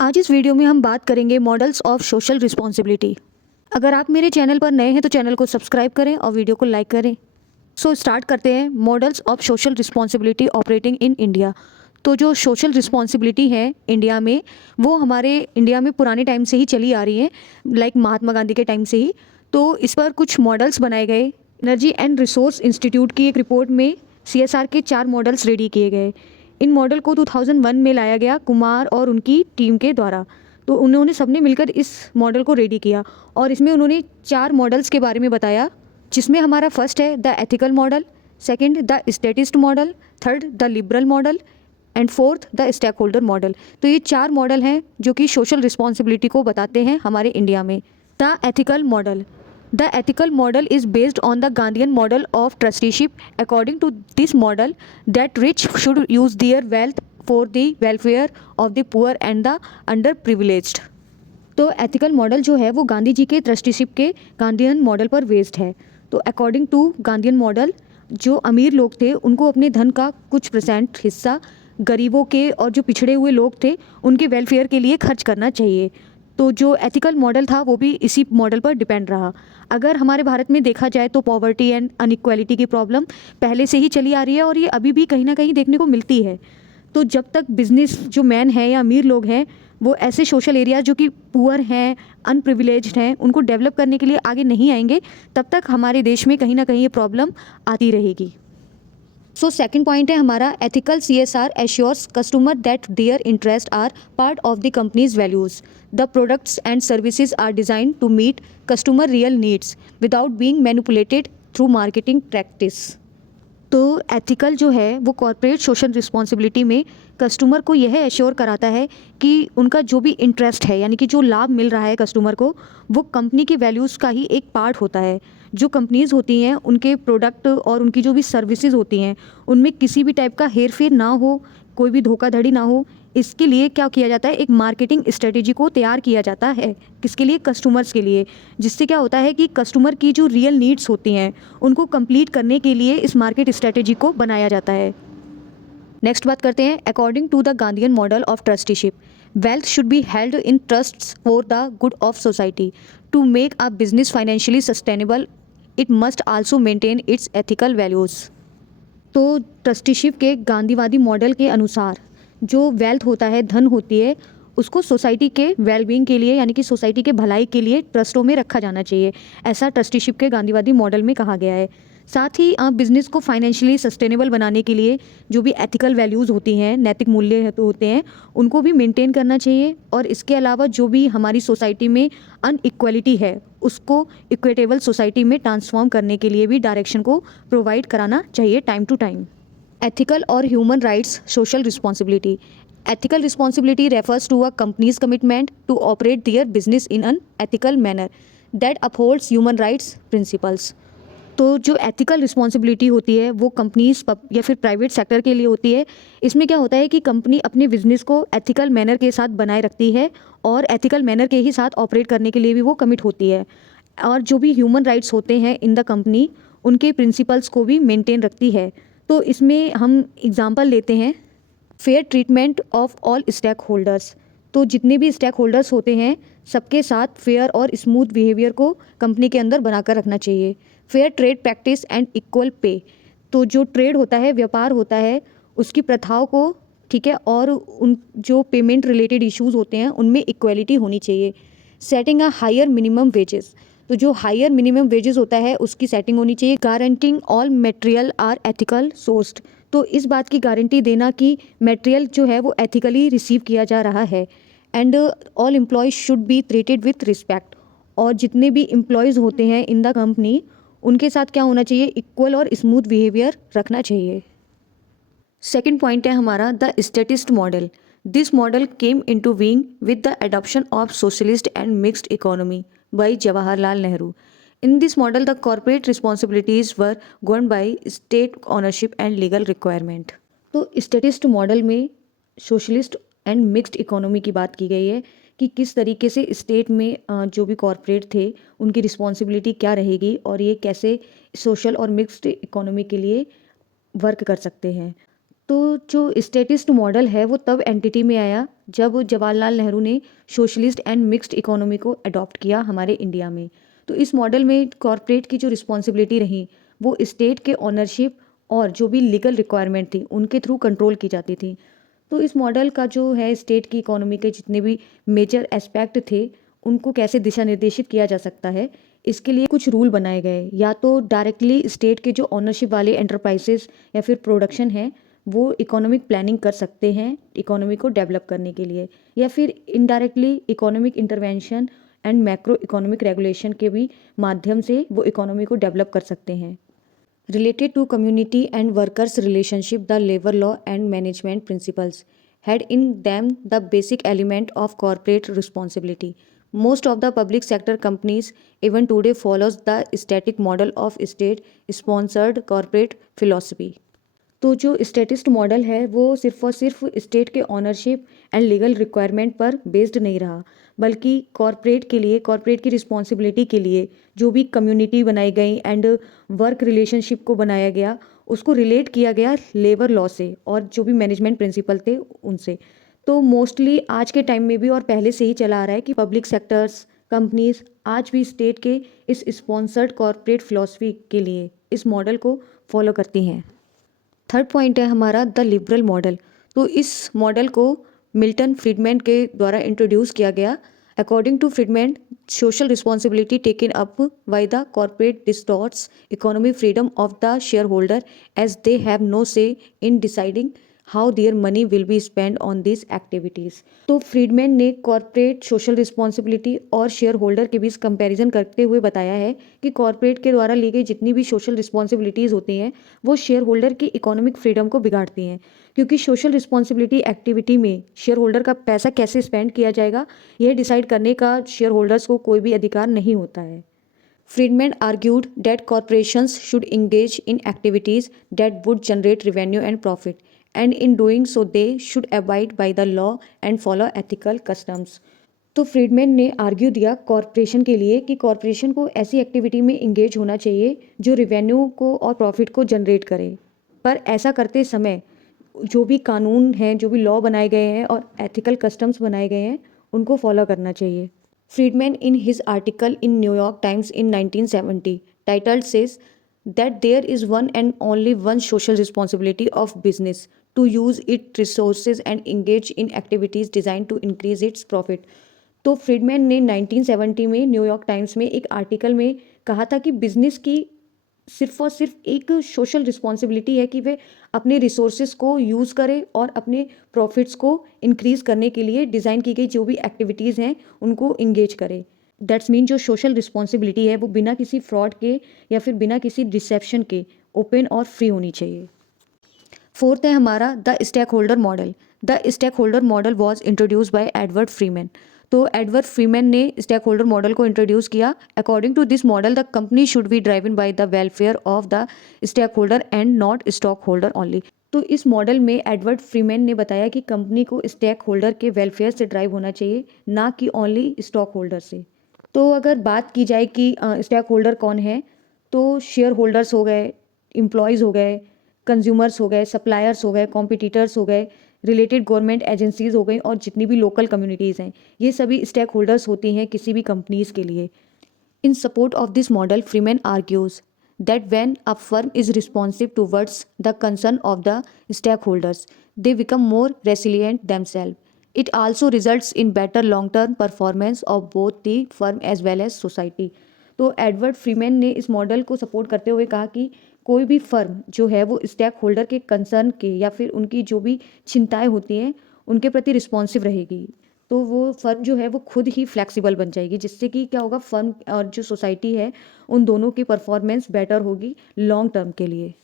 आज इस वीडियो में हम बात करेंगे मॉडल्स ऑफ सोशल रिस्पॉन्सिबिलिटी। अगर आप मेरे चैनल पर नए हैं तो चैनल को सब्सक्राइब करें और वीडियो को लाइक करें। स्टार्ट करते हैं models of social responsibility operating in India. तो जो सोशल रिस्पॉन्सिबिलिटी है इंडिया में, वो हमारे इंडिया में पुराने टाइम से ही चली आ रही है, लाइक महात्मा गांधी के टाइम से ही। तो इस पर कुछ मॉडल्स बनाए गए। एनर्जी एंड रिसोर्स इंस्टीट्यूट की एक रिपोर्ट में CSR के 4 मॉडल्स रेडी किए गए। इन मॉडल को 2001 में लाया गया कुमार और उनकी टीम के द्वारा। तो उन्होंने सबने मिलकर इस मॉडल को रेडी किया और इसमें उन्होंने 4 मॉडल्स के बारे में बताया, जिसमें हमारा फर्स्ट है the ethical model, second the statist model, third the liberal model and fourth the stakeholder model. तो ये 4 मॉडल हैं जो कि सोशल रिस्पॉन्सिबिलिटी को बताते हैं हमारे इंडिया में। The ethical model. The ethical model is based on the Gandhian model of trusteeship. According to this model, that rich should use their wealth for the welfare of the poor and the underprivileged. तो ethical model जो है वो गांधी जी के trusteeship के Gandhian model पर based है। तो according to Gandhian model, जो अमीर लोग थे उनको अपने धन का कुछ % हिस्सा गरीबों के और जो पिछड़े हुए लोग थे उनके वेलफेयर के लिए खर्च करना चाहिए। तो जो एथिकल मॉडल था वो भी इसी मॉडल पर डिपेंड रहा। अगर हमारे भारत में देखा जाए तो पॉवर्टी एंड अनइक्वालिटी की प्रॉब्लम पहले से ही चली आ रही है और ये अभी भी कहीं ना कहीं देखने को मिलती है। तो जब तक बिजनेस जो मैन है या अमीर लोग हैं वो ऐसे सोशल एरिया जो कि पुअर हैं, अनप्रिविलेज्ड हैं, उनको डेवलप करने के लिए आगे नहीं आएंगे, तब तक हमारे देश में कहीं ना कहीं ये प्रॉब्लम आती रहेगी। सेकंड पॉइंट है हमारा ethical CSR assures customer that their interest are part of the company's values. The products and services are design to meet customer real needs without being manipulated through marketing practice. तो ethical जो है वो corporate social responsibility में customer को यह assure कराता है कि उनका जो भी इंटरेस्ट है, यानी कि जो लाभ मिल रहा है कस्टमर को, वो कंपनी के वैल्यूज़ का ही एक पार्ट होता है। जो कंपनीज़ होती हैं उनके प्रोडक्ट और उनकी जो भी सर्विसेज होती हैं उनमें किसी भी टाइप का हेर फेर ना हो, कोई भी धोखाधड़ी ना हो। इसके लिए क्या किया जाता है, एक मार्केटिंग स्ट्रेटेजी को तैयार किया जाता है। किसके लिए? कस्टमर्स के लिए। जिससे क्या होता है कि कस्टमर की जो रियल नीड्स होती हैं उनको कंप्लीट करने के लिए इस मार्केट स्ट्रेटेजी को बनाया जाता है। नेक्स्ट बात करते हैं according to the Gandhian model of trusteeship, wealth should be held in trusts for the good of society. To make a business financially sustainable it must also maintain its ethical values. तो trusteeship के गांधीवादी model के अनुसार जो wealth होता है, धन होती है, उसको सोसाइटी के वेलबींग के लिए, यानी कि सोसाइटी के भलाई के लिए ट्रस्टों में रखा जाना चाहिए। ऐसा ट्रस्टीशिप के गांधीवादी मॉडल में कहा गया है। साथ ही बिज़नेस को फाइनेंशियली सस्टेनेबल बनाने के लिए जो भी एथिकल वैल्यूज़ होती हैं, नैतिक मूल्य होते हैं, उनको भी मेंटेन करना चाहिए। और इसके अलावा जो भी हमारी सोसाइटी में अनइक्वालिटी है उसको इक्विटेबल सोसाइटी में ट्रांसफॉर्म करने के लिए भी डायरेक्शन को प्रोवाइड कराना चाहिए टाइम टू टाइम। एथिकल और human rights social responsibility. Ethical responsibility refers to a company's commitment to operate their business in an ethical manner that upholds human rights principles. तो जो एथिकल रिस्पॉन्सिबिलिटी होती है वो companies या फिर private sector के लिए होती है। इसमें क्या होता है कि कंपनी अपने बिजनेस को एथिकल मैनर के साथ बनाए रखती है और एथिकल मैनर के ही साथ ऑपरेट करने के लिए भी वो कमिट होती है। और जो भी ह्यूमन राइट्स होते हैं इन द कंपनी, उनके प्रिंसिपल्स को भी मेंटेन रखती है। तो इसमें हम एग्जांपल लेते हैं fair treatment of all stakeholders. तो जितने भी स्टेक होल्डर्स होते हैं सबके साथ फेयर और स्मूथ बिहेवियर को कंपनी के अंदर बनाकर रखना चाहिए। Fair trade practice and equal pay. तो जो ट्रेड होता है, व्यापार होता है, उसकी प्रथाओं को, ठीक है, और उन जो पेमेंट रिलेटेड इश्यूज़ होते हैं उनमें इक्वलिटी होनी चाहिए। Setting a higher minimum wages. तो जो हायर मिनिमम वेजेस होता है उसकी सेटिंग होनी चाहिए। Guaranteeing all material are ethical sourced. तो इस बात की गारंटी देना कि मटेरियल जो है वो एथिकली रिसीव किया जा रहा है। And all employees should be treated with respect. और जितने भी एम्प्लॉयज़ होते हैं इन द कंपनी उनके साथ क्या होना चाहिए, इक्वल और स्मूथ बिहेवियर रखना चाहिए। सेकेंड पॉइंट है हमारा the statist model. This model came into being with the adoption of socialist and mixed economy by Jawaharlal Nehru. In this model, the corporate responsibilities were governed by state ownership and legal requirement. तो स्टेटिस्ट model में socialist and mixed economy की बात की गई है कि किस तरीके से स्टेट में जो भी कॉरपोरेट थे उनकी रिस्पॉन्सिबिलिटी क्या रहेगी और ये कैसे सोशल और मिक्स्ड इकोनॉमी के लिए वर्क कर सकते हैं। तो जो स्टेटिस्ट मॉडल है वो तब एंटिटी में आया जब जवाहरलाल नेहरू ने सोशलिस्ट एंड मिक्स्ड इकोनॉमी को अडॉप्ट किया हमारे इंडिया में। तो इस मॉडल में कॉरपोरेट की जो रिस्पॉन्सिबिलिटी रही वो स्टेट के ओनरशिप और जो भी लीगल रिक्वायरमेंट थी उनके थ्रू कंट्रोल की जाती थी। तो इस मॉडल का जो है स्टेट की इकोनॉमी के जितने भी मेजर एस्पेक्ट थे उनको कैसे दिशा निर्देशित किया जा सकता है, इसके लिए कुछ रूल बनाए गए। या तो डायरेक्टली स्टेट के जो ओनरशिप वाले एंटरप्राइजेस या फिर प्रोडक्शन है वो इकोनॉमिक प्लानिंग कर सकते हैं इकोनॉमी को डेवलप करने के लिए, या फिर indirectly economic intervention and macro economic regulation के भी माध्यम से वो इकोनॉमी को डेवलप कर सकते हैं। Related to community and workers' relationship, the labor law and management principles had in them the basic element of corporate responsibility. Most of the public sector companies even today follows the static model of state-sponsored corporate philosophy. तो जो स्टेटिस्ट model है वो सिर्फ और सिर्फ state के ownership and legal requirement पर based नहीं रहा, बल्कि कॉरपोरेट के लिए, कॉरपोरेट की रिस्पॉन्सिबिलिटी के लिए जो भी कम्युनिटी बनाई गई एंड वर्क रिलेशनशिप को बनाया गया उसको रिलेट किया गया लेबर लॉ से और जो भी मैनेजमेंट प्रिंसिपल थे उनसे। तो मोस्टली आज के टाइम में भी और पहले से ही चला आ रहा है कि पब्लिक सेक्टर्स कंपनीज आज भी स्टेट के इस स्पॉन्सर्ड कॉरपोरेट फिलॉसफी के लिए इस मॉडल को फॉलो करती हैं। थर्ड पॉइंट है हमारा द लिबरल मॉडल। तो इस मॉडल को मिल्टन फ्रीडमैन के द्वारा इंट्रोड्यूस किया गया। According to Friedman, social responsibility taken up by the corporate distorts economic freedom of the shareholder as they have no say in deciding how their money will be spend on this activities. तो Friedman ने corporate social responsibility और shareholder के बीच comparison करते हुए बताया है कि कॉर्पोरेट के द्वारा ली गई जितनी भी सोशल रिस्पॉन्सिबिलिटीज़ होती हैं वो शेयर होल्डर की इकोनॉमिक फ्रीडम को बिगाड़ती हैं, क्योंकि सोशल रिस्पॉन्सिबिलिटी एक्टिविटी में शेयर होल्डर का पैसा कैसे स्पेंड किया जाएगा यह डिसाइड करने का शेयर होल्डर्स को कोई भी अधिकार नहीं होता है। Friedman argued that corporations should engage in activities that would generate revenue and profit, and in doing so they should abide by the law and follow ethical customs. तो फ्रीडमैन ने argue दिया कॉरपोरेशन के लिए कि corporation को ऐसी activity में engage होना चाहिए जो रिवेन्यू को और प्रॉफिट को जनरेट करे, पर ऐसा करते समय जो भी कानून हैं, जो भी लॉ बनाए गए हैं और एथिकल कस्टम्स बनाए गए हैं उनको फॉलो करना चाहिए। Friedman, in his article in New York Times in 1970, titled says that there is one and only one social responsibility of business to use its resources and engage in activities designed to increase its profit. तो Friedman ने 1970 में New York times में एक article में कहा था कि business की सिर्फ और सिर्फ एक सोशल रिस्पॉन्सिबिलिटी है कि वे अपने रिसोर्सेज को यूज़ करें और अपने प्रॉफिट्स को इंक्रीज़ करने के लिए डिज़ाइन की गई जो भी एक्टिविटीज़ हैं उनको इंगेज करें। दैट्स मीन जो सोशल रिस्पॉन्सिबिलिटी है वो बिना किसी फ्रॉड के या फिर बिना किसी डिसेप्शन के ओपन और फ्री होनी चाहिए। फोर्थ है हमारा the stakeholder model. The stakeholder model was introduce by Edward Freeman. तो एडवर्ड फ्रीमैन ने स्टेक होल्डर मॉडल को इंट्रोड्यूस किया। According to this model the company should be driven by the welfare of the stakeholder and not stockholder only. तो इस model में Edward Freeman ने बताया कि कंपनी को स्टेक होल्डर के वेलफेयर से ड्राइव होना चाहिए, ना कि ओनली स्टॉक होल्डर से। तो अगर बात की जाए कि स्टेक होल्डर कौन है, तो शेयर होल्डर्स हो गए, एम्प्लॉयज़ हो गए, कंज्यूमर्स हो गए, सप्लायर्स हो गए, कॉम्पिटिटर्स हो गए, रिलेटेड गवर्नमेंट एजेंसीज हो गई और जितनी भी लोकल कम्युनिटीज़ हैं, ये सभी स्टेक होल्डर्स होती हैं किसी भी कंपनीज़ के लिए। इन support of this model Freeman argues that when a firm is responsive towards the concern of the stakeholders, they become more resilient themselves. It also results in better long-term performance of both the firm as well as society. तो Edward Freeman ने इस model को support करते हुए कहा कि कोई भी फर्म जो है वो स्टेक होल्डर के कंसर्न के या फिर उनकी जो भी चिंताएं होती हैं उनके प्रति रिस्पॉन्सिव रहेगी, तो वो फर्म जो है वो खुद ही फ्लेक्सिबल बन जाएगी, जिससे कि क्या होगा, फर्म और जो सोसाइटी है उन दोनों की परफॉर्मेंस बेटर होगी लॉन्ग टर्म के लिए।